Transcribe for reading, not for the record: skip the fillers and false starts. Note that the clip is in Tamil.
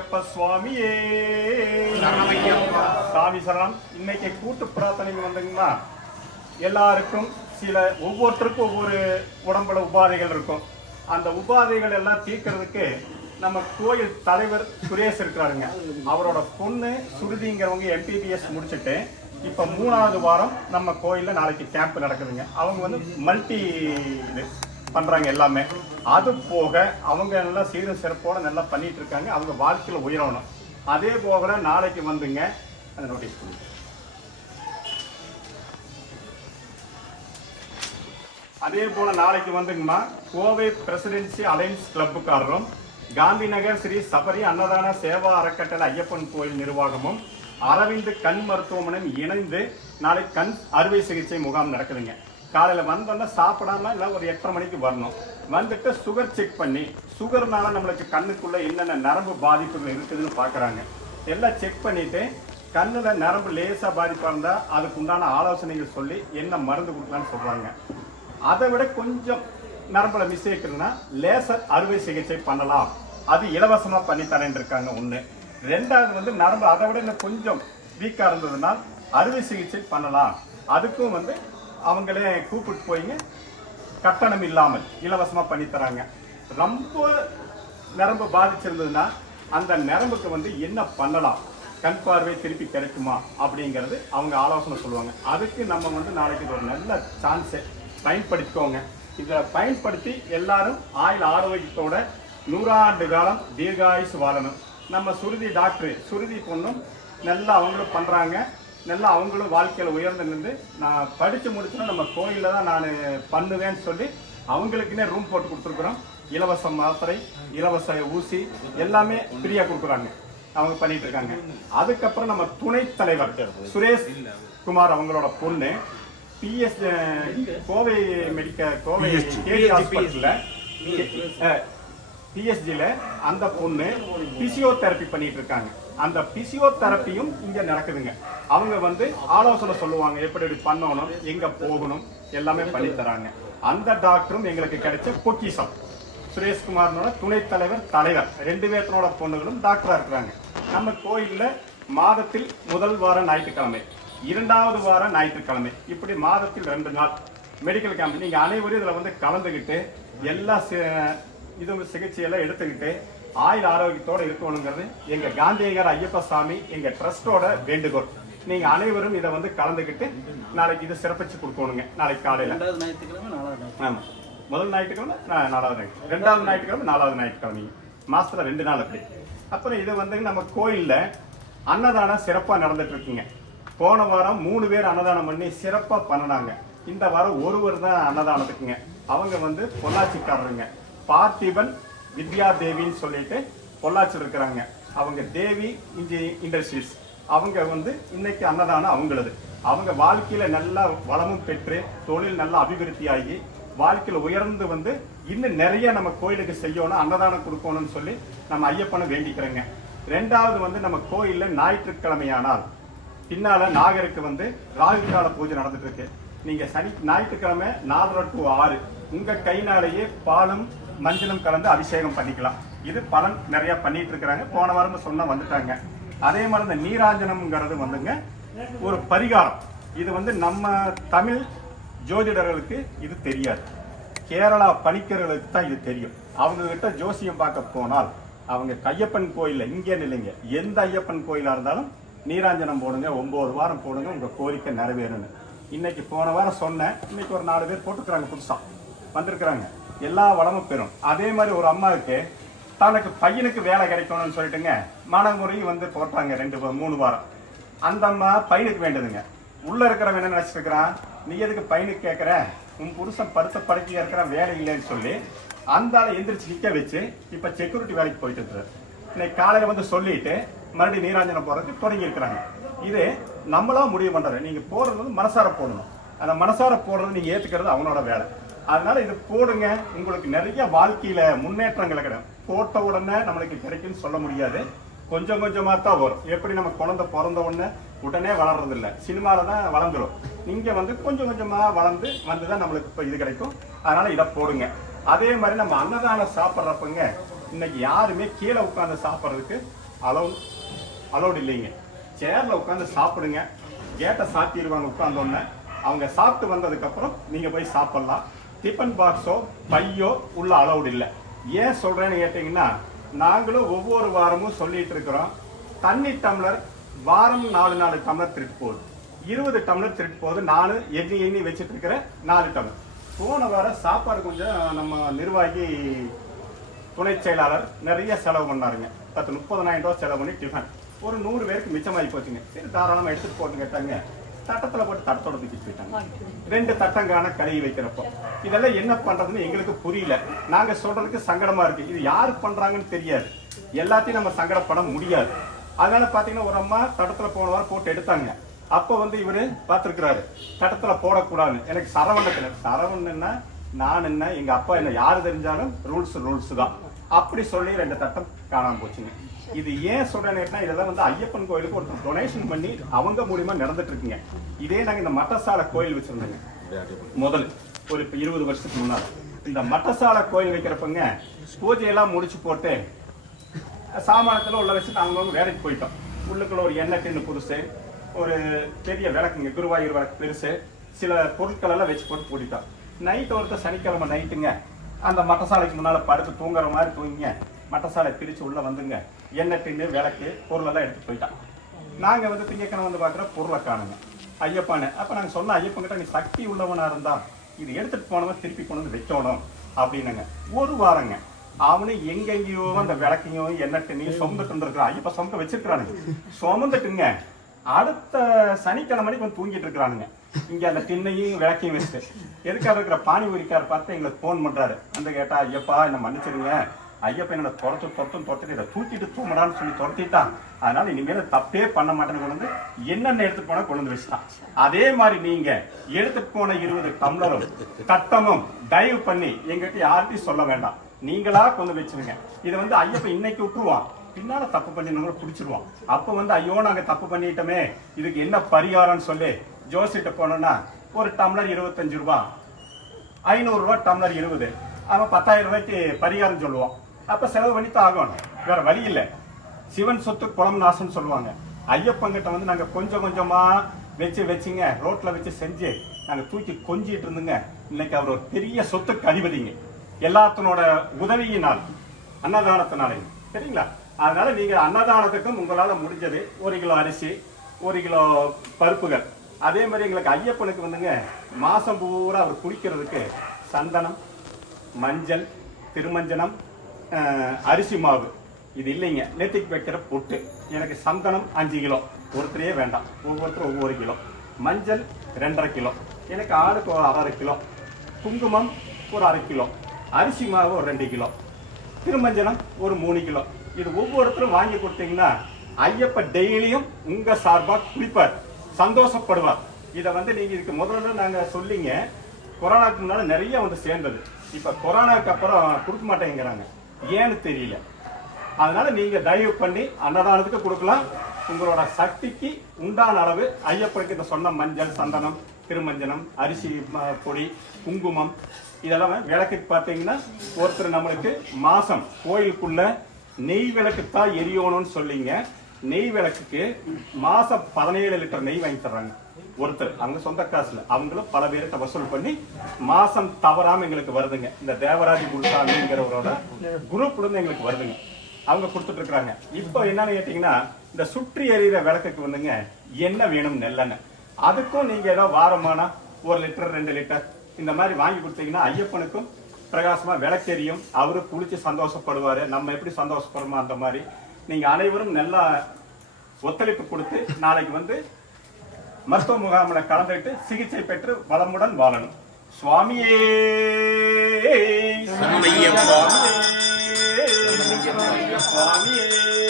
ஐயப்ப சுவாமியே சாமி சரணம். இன்னைக்கு கூட்டு பிரார்த்தனைக்கு வந்தீங்கன்னா எல்லாருக்கும் ஒவ்வொருத்தருக்கும் ஒவ்வொரு உடம்புல உபாதைகள் இருக்கும். அந்த உபாதைகள் எல்லாம் தீர்க்கறதுக்கு நம்ம கோயில் தலைவர் சுரேஷ் இருக்கிறாருங்க. அவரோட பொண்ணு சுருதிங்கிறவங்க MBBS முடிச்சுட்டு இப்ப 3வது வாரம் நம்ம கோயில்ல நாளைக்கு கேம்ப் நடக்குதுங்க. அவங்க வந்து மல்டி இது பண்றாங்க எல்லாமே. அது போக அவங்க நல்லா சீரும் சிறப்போட நல்லா பண்ணிட்டு இருக்காங்க. அவங்க வாழ்க்கையில உயரணும். அதே போக நாளைக்கு வந்துங்க அந்த நோட்டீஸ் பண்ணுங்க. அதே போல நாளைக்கு வந்துங்கம்மா கோவை பிரசிடென்சி அலையன்ஸ் கிளப்புக்காரரும் காந்தி நகர் ஸ்ரீ சபரி அன்னதான சேவா அறக்கட்டளை ஐயப்பன் கோயில் நிர்வாகமும் அரவிந்த் கண் மருத்துவமனையும் இணைந்து நாளை கண் அறுவை சிகிச்சை முகாம் நடக்குதுங்க. காலையில் வந்தோன்னா சாப்பிடாம இல்லை ஒரு 8:30 மணிக்கு வரணும். வந்துட்டு சுகர் செக் பண்ணி சுகர்னால நம்மளுக்கு கண்ணுக்குள்ள என்னென்ன நரம்பு பாதிப்புகள் இருக்குதுன்னு பார்க்குறாங்க. எல்லாம் செக் பண்ணிட்டு கண்ணில் நரம்பு லேசாக பாதிப்பாக இருந்தால் அதுக்கு உண்டான ஆலோசனைகள் சொல்லி என்ன மருந்து கொடுக்கலான்னு சொல்கிறாங்க. அதை விட கொஞ்சம் நரம்புல மிஸ்டேக் இருக்குன்னா லேசர் அறுவை சிகிச்சை பண்ணலாம். அது இலவசமாக பண்ணித்தரேன் இருக்காங்க. ஒன்று. 2வது வந்து நரம்பு அதை விட இன்னும் கொஞ்சம் வீக்காக இருந்ததுன்னா அறுவை சிகிச்சை பண்ணலாம். அதுக்கும் வந்து அவங்களே கூப்பிட்டு போயிங்க கட்டணம் இல்லாமல் இலவசமாக பண்ணித்தராங்க. ரொம்ப நரம்பு பாதிச்சிருந்ததுன்னா அந்த நரம்புக்கு வந்து என்ன பண்ணலாம், கண் பார்வை திருப்பி கிடைக்குமா அப்படிங்கிறது அவங்க ஆலோசனை சொல்லுவாங்க. அதுக்கு நம்ம வந்து நாளைக்கு ஒரு நல்ல சான்ஸை பயன்படுத்திக்கோங்க. இதில் பயன்படுத்தி எல்லாரும் ஆயுள் ஆரோக்கியத்தோட 100 ஆண்டு காலம் தீர்காயுசு வாழணும். நம்ம சுருதி பொண்ணும் நல்லா அவங்களும் பண்ணுறாங்க. நல்லா அவங்களும் வாழ்க்கையில் உயர்ந்து நின்று நான் படித்து முடிச்சுன்னா நம்ம கோயிலில் தான் நான் பண்ணுவேன்னு சொல்லி அவங்களுக்குன்னே ரூம் போட்டு கொடுத்துருக்குறோம். இலவச மாத்திரை, இலவச ஊசி எல்லாமே ஃப்ரீயாக கொடுக்குறாங்க. அவங்க பண்ணிட்டு இருக்காங்க. அதுக்கப்புறம் நம்ம துணைத் தலைவர் சுரேஷ் குமார் அவங்களோட பொண்ணு கோவை ஹாஸ்பிட்டல்ல பிஎஸ்ஜில அந்த பொண்ணு பிசியோதெரப்பி பண்ணிட்டு இருக்காங்க. அந்த பிசியோதெரப்பியும் இங்க நடக்குதுங்க. அவங்க வந்து ஆலோசனை சொல்லுவாங்க, எப்படி பண்ணணும், எங்க போகணும், எல்லாமே பண்ணி தராங்க. அந்த டாக்டரும் எங்களுக்கு கிடைச்ச பொக்கிஷம். சுரேஷ்குமாரனோட துணைத் தலைவர் 2 பேர்த்தனோட பொண்ணுகளும் டாக்டரா இருக்கிறாங்க. நம்ம கோயில்ல மாதத்தில் முதல் வாரம் ஞாயிற்றுக்கிழமை, 2வது வாரம் ஞாயிற்றுக்கிழமை, இப்படி மாதத்தில் 2 நாள் மெடிக்கல் கேம்ப். நீங்க அனைவரும் இதுல வந்து கலந்துகிட்டு எல்லா சிகிச்சையெல்லாம் எடுத்துக்கிட்டு ஆயுள் ஆரோக்கியத்தோட இருக்கணுங்கிறது எங்க காந்திநகர் ஐயப்ப சாமி எங்க ட்ரஸ்டோட வேண்டுகோள். நீங்க அனைவரும் இதை வந்து கலந்துக்கிட்டு நாளைக்கு இதை சிறப்பிச்சு கொடுக்கணுங்க. நாளைக்கு காலையில ஆமா, முதல் ஞாயிற்றுக்கிழமை 4வது ஞாயிற்று, 2வது ஞாயிற்றுக்கிழமை 4வது ஞாயிற்றுக்கிழமை, மாசத்துல 2 நாள் அப்படி. அப்புறம் இது வந்து நம்ம கோயில்ல அன்னதானம் சிறப்பா நடந்துட்டு இருக்குங்க. போன வாரம் 3 பேர் அன்னதானம் பண்ணி சிறப்பா பண்ணினாங்க. இந்த வாரம் ஒருவர் தான் அன்னதானத்துக்குங்க. அவங்க வந்து பொள்ளாச்சிக்காரருங்க. பார்த்திபன் வித்யா தேவின்னு சொல்லிட்டு பொள்ளாச்சியில் இருக்கிறாங்க. அவங்க தேவி இண்டஸ்ட்ரீஸ். அவங்க வந்து இன்னைக்கு அன்னதானம் அவங்களது. அவங்க வாழ்க்கையில நல்லா வளமும் பெற்று தொழில் நல்லா அபிவிருத்தி ஆகி வாழ்க்கையில உயர்ந்து வந்து இன்னும் நிறைய நம்ம கோயிலுக்கு செய்யணும், அன்னதானம் கொடுக்கணும்னு சொல்லி நம்ம ஐயப்பனை வேண்டிக்கிறோங்க. 2வது வந்து நம்ம கோயில்ல ஞாயிற்றுக்கிழமையானால் பின்னால நாகருக்கு வந்து ராகு கால பூஜை நடந்துட்டு இருக்கு. நீங்க ஞாயிற்றுக்கிழமை 4 to 6 உங்க கைனாலேயே பாலும் மஞ்சளும் கலந்து அபிஷேகம் பண்ணிக்கலாம். இது பலன் நிறைய பண்ணிட்டு இருக்கிறாங்க. போன வாரம் சொன்னா வந்துட்டாங்க. அதே மாதிரி இந்த நீராஞ்சனம்ங்கிறது வந்துங்க ஒரு பரிகாரம். இது வந்து நம்ம தமிழ் ஜோதிடர்களுக்கு இது தெரியாது. கேரளா பணிக்கர்களுக்கு தான் இது தெரியும். அவங்க கிட்ட ஜோசியம் பார்க்க போனால் அவங்க ஐயப்பன் கோயில்ல இங்கே இல்லைங்க, எந்த ஐயப்பன் கோயிலா இருந்தாலும் நீராஞ்சனம் போடுங்க, 9 வாரம் போடுங்க, உங்க கோரிக்கை நிறைவேறணும். இன்னைக்கு போன வாரம் சொன்னேன், இன்னைக்கு ஒரு 4 பேர் போட்டுக்கிறாங்க, புதுசா வந்திருக்கிறாங்க. எல்லா வளமும் பெறும். அதே மாதிரி ஒரு அம்மாவுக்கு தனக்கு பையனுக்கு வேலை கிடைக்கணும்னு சொல்லிட்டுங்க மனமுறையும் வந்து போட்டாங்க 2-3 வாரம். அந்த அம்மா பையனுக்கு வேண்டதுங்க. உள்ள இருக்கிறவன் என்ன நினைச்சிட்டு இருக்கிறான், நீ எதுக்கு பையனுக்கு கேட்கற, உன் புருஷன் படுத்த படுக்கையா இருக்கிற வேலை இல்லைன்னு சொல்லி அந்த ஆளை எந்திரிச்சு நிக்க வச்சு இப்ப செக்யூரிட்டி வேலைக்கு போயிட்டு இருக்கிறார். இன்னைக்கு காலையில வந்து சொல்லிட்டு மறுபடியும் நீராஞ்சனம் போறதுக்கு தொடங்கி இருக்கிறாங்க. இது நம்மளா முடிவு பண்றது. நீங்க போடுறது வந்து மனசார போடணும். அந்த மனசார போடுறது நீங்க ஏத்துக்கிறது அவனோட வேலை. அதனால இது போடுங்க, உங்களுக்கு நிறைய வாழ்க்கையில முன்னேற்றங்கள் கிடைக்கும். போட்ட உடனே நம்மளுக்கு கிடைக்கும்னு சொல்ல முடியாது. கொஞ்சம் கொஞ்சமா தான் வரும். எப்படி நம்ம குழந்தை பிறந்த உடனே வளர்றது இல்லை, சினிமால தான் வளர்ந்துடும். நீங்க வந்து கொஞ்சம் கொஞ்சமா வளர்ந்து வந்துதான் நம்மளுக்கு இப்ப இது கிடைக்கும். அதனால இதை போடுங்க. அதே மாதிரி நம்ம அன்னதானம் சாப்பிட்றப்பங்க இன்னைக்கு யாருமே கீழே உட்கார்ந்து சாப்பிட்றதுக்கு அலௌட் இல்லைங்க. சேர்ல உட்காந்து சாப்பிடுங்க, கேட்டை சாத்திடுவாங்க உட்கார்ந்தோன்னே. அவங்க சாப்பிட்டு வந்ததுக்கப்புறம் நீங்கள் போய் சாப்பிட்லாம். டிஃபன் பாக்ஸோ பையோ உள்ள அலௌட் இல்லை. ஏன் சொல்கிறேன்னு கேட்டிங்கன்னா, நாங்களும் ஒவ்வொரு வாரமும் சொல்லிட்டு இருக்கிறோம், தண்ணி டம்ளர் வாரம் 4 டம்ளர் திருட்டு போகுது, 20 டம்ளர் திருட்டு போகுது. நான் எண்ணி வச்சுட்டு இருக்கிறேன் 4 டம்ளர். போன வாரம் சாப்பாடு கொஞ்சம் நம்ம நிர்வாகி துணை செயலாளர் நிறைய செலவு பண்ணாருங்க. 30,000 ரூபா செலவு பண்ணி டிஃபன் ஒரு 100 பேருக்கு மிச்சமாகி போச்சுங்க. சரி தாராளமாக எடுத்துட்டு போட்டு கேட்டாங்க. தட்டத்தில் போட்டு தட்டத்தோட தூக்கி போயிட்டாங்க. 2 தட்டங்கான கழுவி வைக்கிறப்போ இதெல்லாம் என்ன பண்றதுன்னு எங்களுக்கு புரியல. நாங்க சொல்றதுக்கு சங்கடமா இருக்கு. இது யாரு பண்றாங்கன்னு தெரியாது. எல்லாத்தையும் நம்ம சங்கடப்பட முடியாது. அதனால பாத்தீங்கன்னா ஒரு அம்மா தட்டத்துல போன வாரம் போட்டு எடுத்தாங்க. அப்ப இவரு பார்த்திருக்கிறாரு, தட்டத்துல போடக்கூடாதுன்னு. எனக்கு சரவணன்னா நான் என்ன, எங்க அப்பா என்ன, யாரு தெரிஞ்சாலும் ரூல்ஸ் தான். அப்படி சொல்லி 2 தட்டம் காணாம போச்சுங்க. இது ஏன் சொல்றேன்னா, இதெல்லாம் ஐயப்பன் கோயிலுக்கு ஒரு டொனேஷன் பண்ணி அவங்க மூலியமா நடந்துட்டு இருக்குங்க. இதே நாங்க இந்த மட்டசாலை கோயில் வச்சிருந்தோங்க முதல் ஒரு 20 வருஷத்துக்கு முன்னாடி. இந்த மட்டசாலை கோயில் வைக்கிறப்பங்க பூஜையெல்லாம் முடிச்சு போட்டு சாமானத்துல உள்ள வச்சுட்டு அவங்கவுங்க வேலைக்கு போயிட்டோம். உள்ளுக்குள்ள ஒரு எண்ணெய் டின்னு புதுசு, ஒரு பெரிய விளக்குங்க, குருவாயூர் விளக்கு பெருசு, சில பொருட்கள் எல்லாம் வச்சு போட்டு பூட்டிட்டோம். நைட்டு ஒருத்தர் சனிக்கிழமை நைட்டுங்க அந்த மட்டசாலைக்கு முன்னால படுத்து தூங்குற மாதிரி தூங்கிங்க. மட்டசாலை பிரிச்சு உள்ள வந்துங்க, எண்ணெய் டின்னு விளக்கு பொருளெல்லாம் எடுத்துட்டு போயிட்டான். நாங்க திங்கக்கிழமை பார்க்குற பொருளை காணுங்க ஐயப்பானு. அப்ப நாங்க சொன்ன ஐயப்பன்கிட்ட, நீ சக்தி உள்ளவனா இருந்தா இது எடுத்துட்டு போனவன் திருப்பி கொண்டு வந்து வைக்கணும் அப்படின்னுங்க. ஒரு வாரங்க அவனு எங்கெங்கயோ அந்த விளக்கையும் எண்ணெய் டின்னையும் சுமந்துட்டு இருக்கிறான். ஐயப்ப சுமக்க வச்சிருக்கிறானுங்க. சுமந்துட்டுங்க அடுத்த சனிக்கிழமைக்கு தூங்கிட்டு இருக்கிறானுங்க. இங்க அந்த டின்னையும் விளக்கையும் வச்சுட்டு எதுக்காக இருக்கிற பானிபூரிக்கார் பார்த்து எங்களுக்கு போன் பண்றாரு. கேட்டா, ஐயப்பா என்ன மன்னிச்சிருங்க, ஐயப்ப என்னோட துரத்துட்டு இதை தூக்கிட்டு தூங்கடான்னு சொல்லி துரத்திட்டான். அதனால இனிமேல தப்பே பண்ண மாட்டேன்னு கொண்டு வந்து என்னென்ன எடுத்துட்டு போனா கொண்டு வந்து வச்சுட்டான். அதே மாதிரி நீங்க எடுத்துட்டு போன 20 டம்ளரும் தட்டமும் தயவு பண்ணி எங்கிட்ட யார்கிட்டையும் சொல்ல வேண்டாம், நீங்களா கொண்டு வச்சிருங்க. இதை ஐயப்ப இன்னைக்கு விட்டுருவான், பின்னால தப்பு பண்ணினவங்க பிடிச்சிருவான். அப்ப ஐயோ நாங்க தப்பு பண்ணிட்டோமே, இதுக்கு என்ன பரிகாரம்னு சொல்லி ஜோசிட்ட போனோம்னா ஒரு டம்ளர் 25 ரூபா, 500 ரூபா டம்ளர் 20, அவன் 10,000 ரூபாய்க்கு பரிகாரம் சொல்லுவான். அப்ப செலவு பண்ணித்தான் ஆகணும், வேற வழி இல்லை. சிவன் சொத்து குளம் நாசம்னு சொல்லுவாங்க. ஐயப்பங்கிட்ட நாங்க கொஞ்சம் கொஞ்சமா வச்சுங்க ரோட்ல வச்சு செஞ்சு நாங்க தூக்கி கொஞ்சிட்டு இருந்துங்க. இன்னைக்கு அவர் ஒரு பெரிய சொத்துக்கு அதிபதிங்க. எல்லாத்தினோட உதவியினால், அன்னதானத்தினாலே, சரிங்களா? அதனால நீங்க அன்னதானத்துக்கும் உங்களால முடிஞ்சது 1 கிலோ அரிசி, 1 கிலோ பருப்புகள். அதே மாதிரி எங்களுக்கு ஐயப்பனுக்கு மாசம் பூரா அவர் குடிக்கிறதுக்கு சந்தனம், மஞ்சள், திருமஞ்சனம், அரிசி மாவு இது இல்லைங்க. நேத்திக்கு வைக்கிற பொட்டு. எனக்கு சந்தனம் 5 கிலோ, ஒருத்தரையே வேண்டாம், ஒவ்வொருத்தரும் ஒவ்வொரு கிலோ. மஞ்சள் 2.5 கிலோ, எனக்கு ஆளுக்கு 1/2 கிலோ. குங்குமம் ஒரு 1/2 கிலோ, அரிசி மாவு ஒரு 2 கிலோ, திருமஞ்சனம் ஒரு 3 கிலோ. இது ஒவ்வொருத்தரும் வாங்கி கொடுத்தீங்கன்னா ஐயப்ப டெய்லியும் உங்க சார்பா குளிப்பார், சந்தோஷப்படுவார். இதை நீங்க இதுக்கு முதல்ல நாங்க சொல்லிங்க, கொரோனாக்கு முன்னால நிறைய சேர்ந்தது. இப்ப கொரோனாக்கு அப்புறம் கொடுக்க மாட்டேங்கிறாங்க, ஏன்னு தெரியல. அதனால நீங்க தயவு பண்ணி அன்னதானத்துக்கு கொடுக்கலாம். உங்களோட சக்திக்கு உண்டான அளவு ஐயப்பனுக்கு இந்த சொன்ன மஞ்சள், சந்தனம், திருமஞ்சனம், அரிசி பொடி, குங்குமம் இதெல்லாம் விளக்குக்கு பார்த்தீங்கன்னா ஒருத்தர் நம்மளுக்கு மாசம் கோயிலுக்குள்ள நெய் விளக்குத்தான் எரியணும்னு சொல்லிங்க. நெய் விளக்குக்கு மாசம் 17 லிட்டர் நெய் வாங்கி தர்றாங்க ஒருத்தர், அவங்க சொந்த காசுல. அவங்களும் பல பேர்கிட்ட வசூல் பண்ணி மாசம் தவறாம எங்களுக்கு வருதுங்க. இந்த தேவராஜி குருசாமிங்கிறவரோட குரூப்ல இருந்து எங்களுக்கு வருதுங்க, அவங்க கொடுத்துட்டு இருக்காங்க. இப்போ என்னன்னு கேட்டீங்கன்னா, இந்த சுற்றி எறிகிற விளக்குக்கு என்ன வேணும் நெல்லெண்ணெய், அதுக்கும் நீங்க ஏதோ வாரமானா 1 லிட்டர் 2 லிட்டர் இந்த மாதிரி வாங்கி கொடுத்தீங்கன்னா ஐயப்பனுக்கும் பிரகாசமா விளக்கெரியும், அவரு குளிச்சு சந்தோஷப்படுவாரு. நம்ம எப்படி சந்தோஷப்படுறோமோ அந்த மாதிரி நீங்க அனைவரும் நல்லா ஒத்துழைப்பு கொடுத்து நாளைக்கு மருத்துவ முகாமில் கலந்துட்டு சிகிச்சை பெற்று வளமுடன் வாழணும். சுவாமியே சுவாமியே.